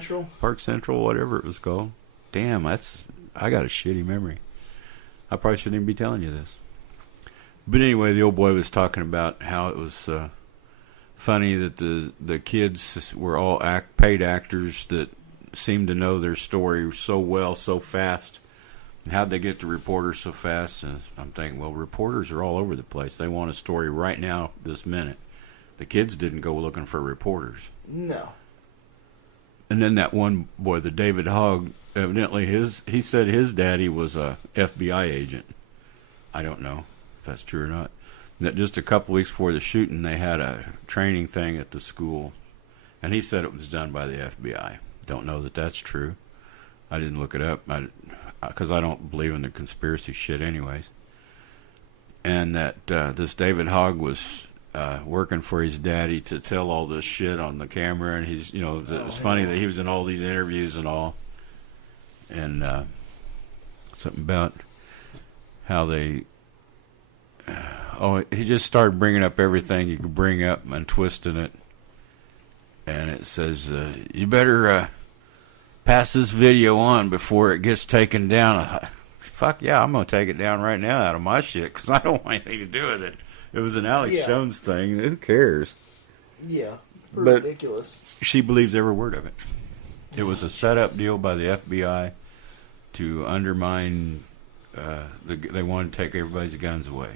Central? Park Central, whatever it was called. Damn, I got a shitty memory. I probably shouldn't even be telling you this. But anyway, the old boy was talking about how it was funny that the kids were all paid actors that seemed to know their story so well, so fast. How'd they get to reporters so fast? And I'm thinking, well, reporters are all over the place. They want a story right now, this minute. The kids didn't go looking for reporters. No. And then that one boy, the David Hogg, evidently he said his daddy was a FBI agent. I don't know if that's true or not. That just a couple weeks before the shooting, they had a training thing at the school, and he said it was done by the FBI. Don't know that that's true. I didn't look it up because I don't believe in the conspiracy shit anyways. And that this David Hogg was working for his daddy to tell all this shit on the camera, and he's, it was funny that he was in all these interviews and all, and something about how they, he just started bringing up everything you could bring up and twisting it, and it says, you better pass this video on before it gets taken down. Fuck yeah, I'm going to take it down right now out of my shit, because I don't want anything to do with it. It was an Alex Jones thing. Who cares? Yeah. But ridiculous. She believes every word of it. It was a set-up deal by the FBI to undermine. They wanted to take everybody's guns away.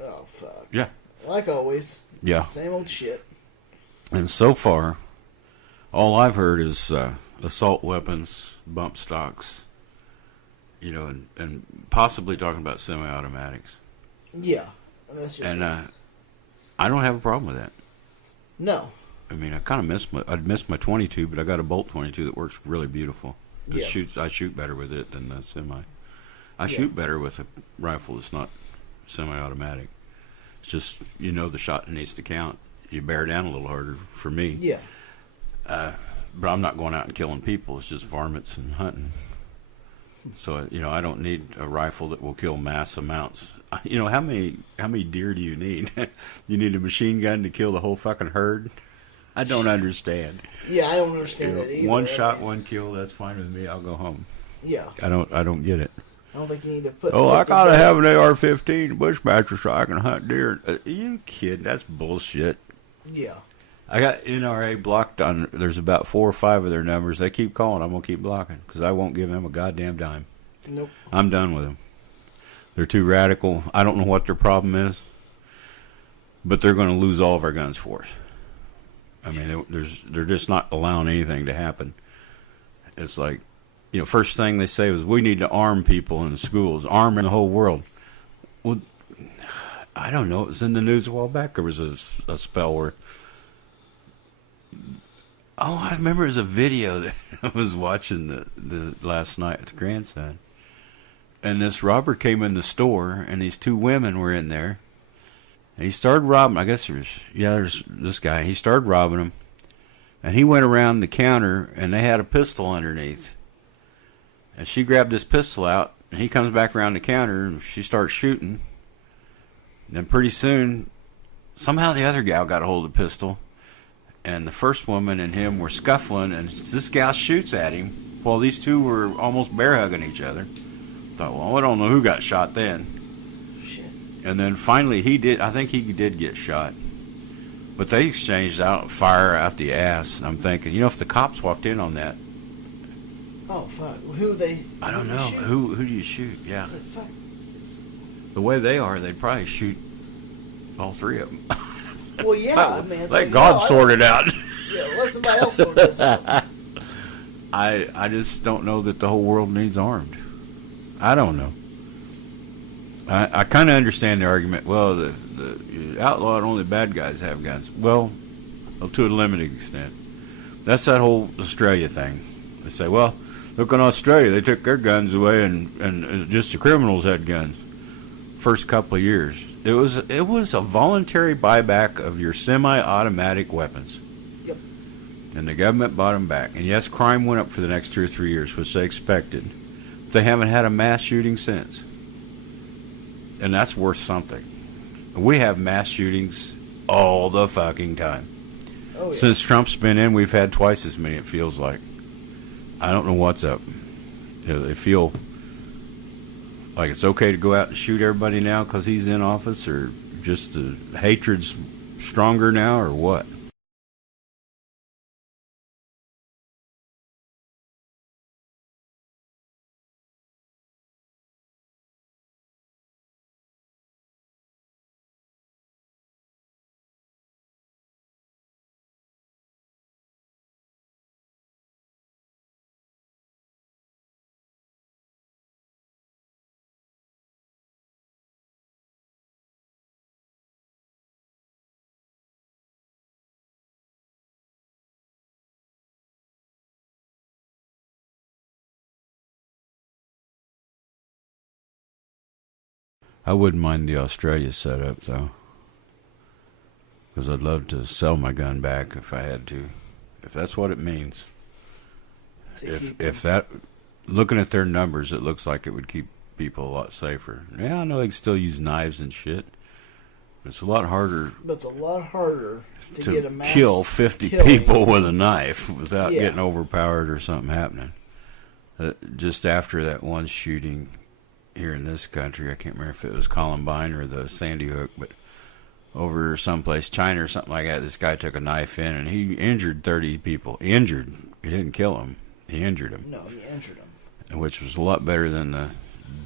Oh, fuck. Yeah. Like always. Yeah. Same old shit. And so far, all I've heard is assault weapons, bump stocks, and possibly talking about semi-automatics. Yeah. And I don't have a problem with that. No. I mean, I kind of I'd missed my 22, but I got a Bolt 22 that works really beautiful. I shoot better with it than the semi. I shoot better with a rifle that's not semi-automatic. It's just, the shot needs to count. You bear down a little harder for me. Yeah. But I'm not going out and killing people. It's just varmints and hunting. So, I don't need a rifle that will kill mass amounts. How many deer do you need? You need a machine gun to kill the whole fucking herd? I don't understand. Yeah, I don't understand that either. One shot, one kill, that's fine with me. I'll go home. Yeah. I don't get it. I don't think you need to put... I gotta have an AR-15 Bushmaster so I can hunt deer. You kidding? That's bullshit. Yeah. I got NRA blocked on. There's about 4 or 5 of their numbers. They keep calling. I'm gonna keep blocking because I won't give them a goddamn dime. Nope. I'm done with them. They're too radical. I don't know what their problem is, but they're going to lose all of our guns for us. I mean, they're just not allowing anything to happen. It's like, first thing they say was we need to arm people in schools, arm in the whole world. Well, I don't know. It was in the news a while back. There was a spell where. Oh, I remember it was a video that I was watching the last night with the grandson. And this robber came in the store, and these 2 women were in there. And he started robbing. I guess there's this guy. He started robbing them. And he went around the counter, and they had a pistol underneath. And she grabbed this pistol out, and he comes back around the counter, and she starts shooting. And then pretty soon, somehow the other gal got a hold of the pistol. And the first woman and him were scuffling, and this gal shoots at him while these 2 were almost bear hugging each other. Thought, well, I don't know who got shot then. Shit. And then finally I think he did get shot. But they exchanged fire out the ass. And I'm thinking, if the cops walked in on that. Oh, fuck. Who they... I don't know. Who do you shoot? Yeah. Like, fuck. The way they are, they'd probably shoot all 3 of them. Well, yeah, man. Let God sort it out. Yeah, let somebody else sort this out. I just don't know that the whole world needs armed. I don't know. I kind of understand the argument. Well, the outlawed, only bad guys have guns. Well, to a limited extent. That's that whole Australia thing. They say, well, look in Australia, they took their guns away, and just the criminals had guns. First couple of years, it was a voluntary buyback of your semi-automatic weapons. Yep. And the government bought them back. And yes, crime went up for the next 2 or 3 years, which they expected. They haven't had a mass shooting since. And that's worth something. We have mass shootings all the fucking time. Oh, yeah. Since Trump's been in, we've had twice as many, it feels like. I don't know what's up. They feel like it's okay to go out and shoot everybody now because he's in office, or just the hatred's stronger now, or what? I wouldn't mind the Australia setup, though, because I'd love to sell my gun back if I had to, if that's what it means. If that, looking at their numbers, it looks like it would keep people a lot safer. Yeah, I know they can still use knives and shit. It's a lot harder But it's a lot harder to get a mass kill 50 killing. people with a knife without getting overpowered or something happening. Just after that one shooting here in this country, I can't remember if it was Columbine or the Sandy Hook, but over someplace, China or something like that, this guy took a knife in and he injured 30 people. Injured. He didn't kill them. He injured them. No, he injured him. Which was a lot better than the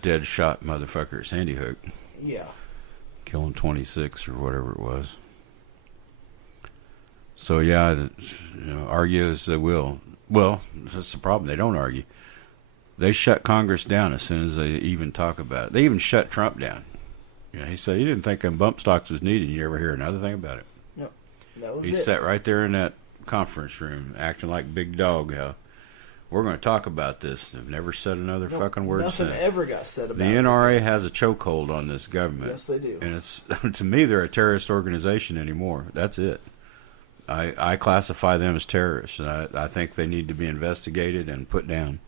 dead shot motherfucker at Sandy Hook. Yeah. Killing 26 or whatever it was. So yeah, argue as they will. Well, that's the problem. They don't argue. They shut Congress down as soon as they even talk about it. They even shut Trump down. He said he didn't think them bump stocks was needed. You never hear another thing about it. No, that was He it. sat right there in that conference room, acting like big dog. We're going to talk about this. They've never said another fucking word Nothing since. ever got said about The it. NRA has a chokehold on this government. Yes, they do. And it's to me, they're a terrorist organization anymore. That's it. I classify them as terrorists, and I think they need to be investigated and put down.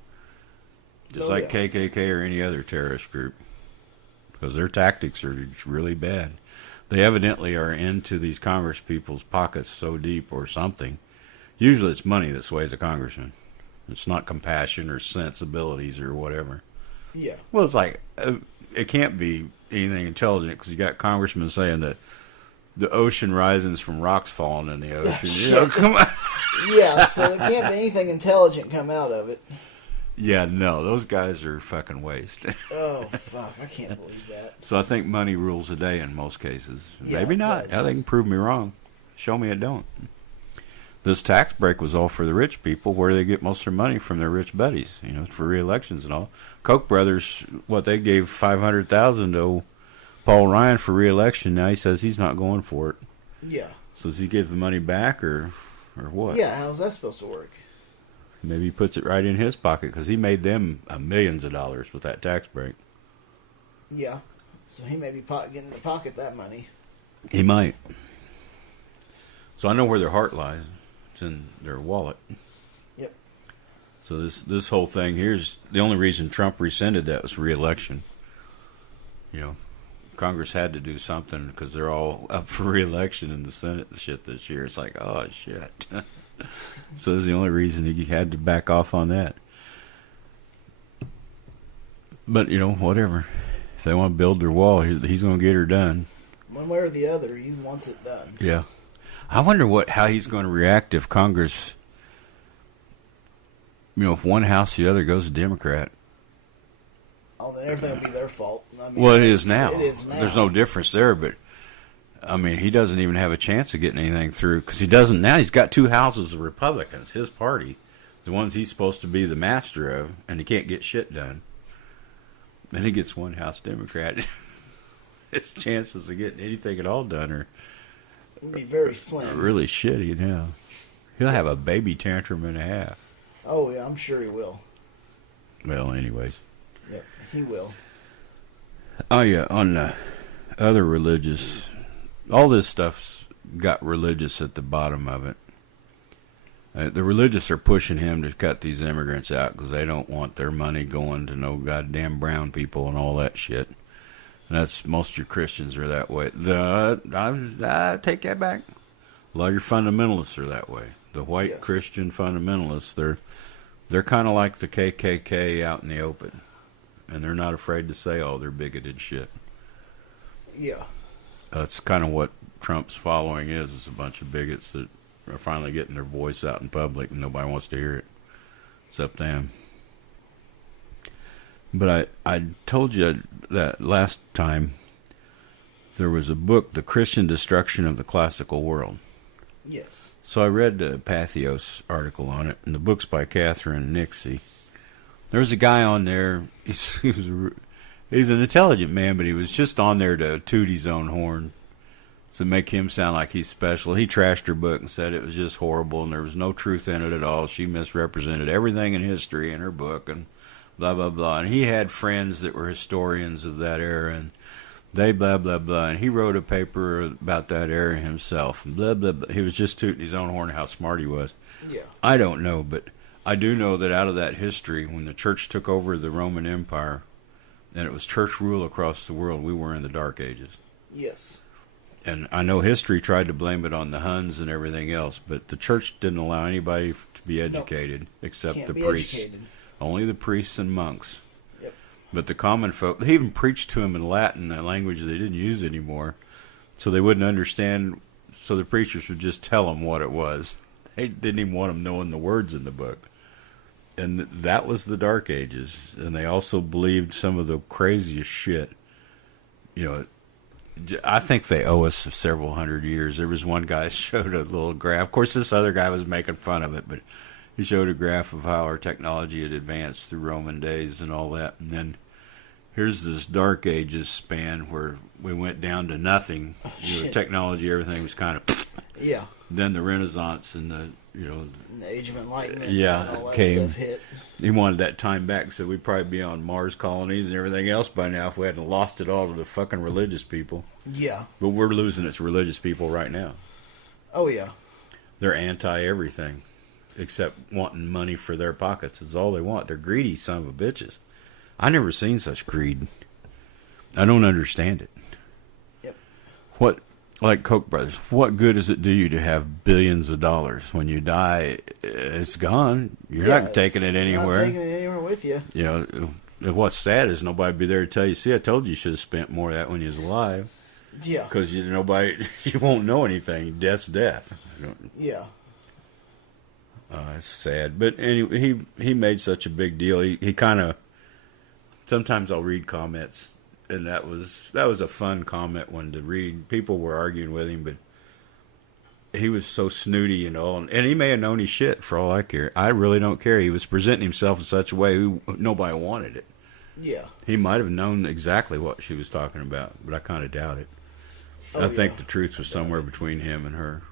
Just like KKK or any other terrorist group. Because their tactics are really bad. They evidently are into these Congress people's pockets so deep or something. Usually it's money that sways a congressman. It's not compassion or sensibilities or whatever. Yeah. Well, it's like, it can't be anything intelligent because you got congressmen saying that the ocean risings from rocks falling in the ocean. Come on. Yeah, so there can't be anything intelligent come out of it. Yeah, no, those guys are fucking waste. Oh, fuck. I can't believe that. So I think money rules the day in most cases. Yeah, Maybe not. it does. Yeah, they can prove me wrong. Show me it don't. This tax break was all for the rich people, where they get most of their money from their rich buddies, for re-elections and all. Koch brothers, they gave $500,000 to Paul Ryan for re-election. Now he says he's not going for it. Yeah. So does he give the money back or what? Yeah, how's that supposed to work? Maybe he puts it right in his pocket because he made them millions of dollars with that tax break. Yeah. So he may be getting to pocket that money. He might. So I know where their heart lies. It's in their wallet. Yep. So this whole thing here's the only reason Trump rescinded that was re-election. Congress had to do something because they're all up for re-election in the Senate and shit this year. It's like, oh shit. So that's the only reason he had to back off on that. But whatever. If they want to build their wall, he's going to get her done. One way or the other, he wants it done. Yeah. I wonder how he's going to react if Congress, if one house or the other goes Democrat. Oh, then everything will be their fault. Well, it is now. It is now. There's no difference there, but he doesn't even have a chance of getting anything through because he doesn't now. He's got two houses of Republicans, his party, the ones he's supposed to be the master of, and he can't get shit done. Then he gets one House Democrat. His chances of getting anything at all done are It'll be very slim. really shitty now. He'll have a baby tantrum and a half. Oh, yeah, I'm sure he will. Well, anyways. Yep, he will. Oh, yeah, on the other religious, all this stuff's got religious at the bottom of it. The religious are pushing him to cut these immigrants out because they don't want their money going to no goddamn brown people and all that shit. And that's most of your Christians are that way. I take that back. A lot of your fundamentalists are that way. The white Yes. Christian fundamentalists, they're kind of like the KKK out in the open, and they're not afraid to say all their bigoted shit. Yeah. That's kind of what Trump's following is a bunch of bigots that are finally getting their voice out in public, and nobody wants to hear it except them. But I told you that last time there was a book, The Christian Destruction of the Classical World. Yes. So I read the Patheos article on it, and the book's by Catherine Nixie. There's a guy on there, he's an intelligent man, but he was just on there to toot his own horn, to make him sound like he's special. He trashed her book and said it was just horrible, and there was no truth in it at all. She misrepresented everything in history in her book, and blah, blah, blah. And he had friends that were historians of that era, and they blah, blah, blah. And he wrote a paper about that era himself, and blah, blah, blah. He was just tooting his own horn how smart he was. Yeah. I don't know, but I do know that out of that history, when the church took over the Roman Empire, and it was church rule across the world, we were in the Dark Ages. Yes. And I know history tried to blame it on the Huns and everything else, but the church didn't allow anybody to be educated except Can't the be priests. educated. Only the priests and monks. Yep. But the common folk, they even preached to them in Latin, a language they didn't use anymore, so they wouldn't understand, so the preachers would just tell them what it was. They didn't even want them knowing the words in the book. And that was the Dark Ages. And they also believed some of the craziest shit. You know, I think they owe us several hundred years. There was one guy showed a little graph. Of course, this other guy was making fun of it, but he showed a graph of how our technology had advanced through Roman days and all that. And then here's this Dark Ages span where we went down to nothing. You know, technology, everything was kind of... Yeah. Then the Renaissance and the, And the Age of Enlightenment. Yeah, and all that came. stuff hit. He wanted that time back, so we'd probably be on Mars colonies and everything else by now if we hadn't lost it all to the fucking religious people. Yeah. But we're losing its religious people right now. Oh yeah. They're anti-everything, except wanting money for their pockets. It's all they want. They're greedy son of a bitches. I never seen such greed. I don't understand it. Yep. What, like Koch brothers, what good does it do you to have billions of dollars? When you die, it's gone. You're not taking it anywhere. Not taking it anywhere with you. You know, what's sad is nobody be there to tell you, see, I told you should have spent more of that when you was alive. Yeah. Because you won't know anything. Death's death. Yeah. It's sad. But anyway, he made such a big deal. He kind of, sometimes I'll read comments, and that was a fun comment one to read. People were arguing with him, but he was so snooty and all, and he may have known his shit for all I care. I really don't care. He was presenting himself in such a way nobody wanted it. Yeah. He might have known exactly what she was talking about, but I kind of doubt it. I think the truth was somewhere between him and her.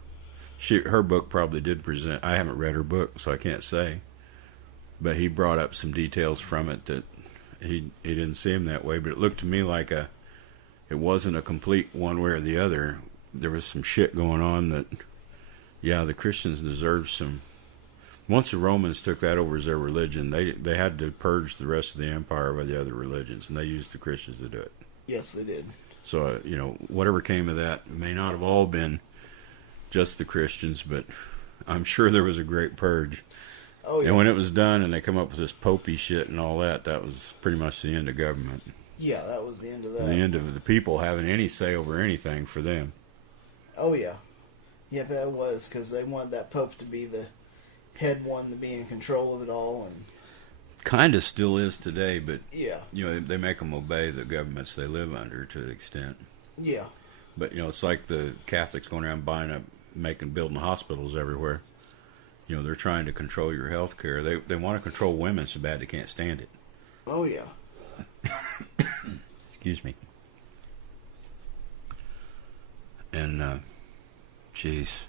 Her book probably did present. I haven't read her book, so I can't say. But he brought up some details from it that he didn't see him that way. But it looked to me like it wasn't a complete one way or the other. There was some shit going on that, yeah, the Christians deserved some. Once the Romans took that over as their religion, they had to purge the rest of the empire by the other religions, and they used the Christians to do it. Yes, they did. So, whatever came of that may not have all been just the Christians, but I'm sure there was a great purge. Oh, yeah. And when it was done and they come up with this popey shit and all that, that was pretty much the end of government. Yeah, that was the end of that. The end of the people having any say over anything for them. Oh, yeah. Yep, that was, because they wanted that Pope to be the head one, to be in control of it all, and... Kind of still is today, but, Yeah. They make them obey the governments they live under to an extent. Yeah. But, it's like the Catholics going around building hospitals everywhere. They're trying to control your health care. They want to control women so bad they can't stand it. Oh, yeah. Excuse me. And, jeez.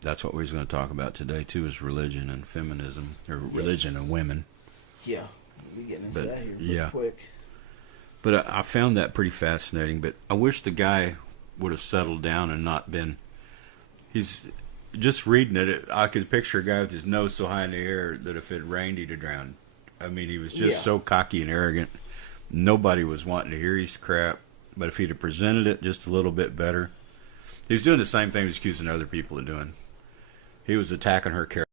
That's what we was going to talk about today, too, is religion and feminism, or religion and women. Yeah. We'll be getting into that here pretty quick. But I found that pretty fascinating, but I wish the guy would have settled down and not been... He's... Just reading it, I could picture a guy with his nose so high in the air that if it rained, he'd have drowned. I mean, he was just so cocky and arrogant. Nobody was wanting to hear his crap. But if he'd have presented it just a little bit better, He was doing the same thing he was accusing other people of doing. He was attacking her character.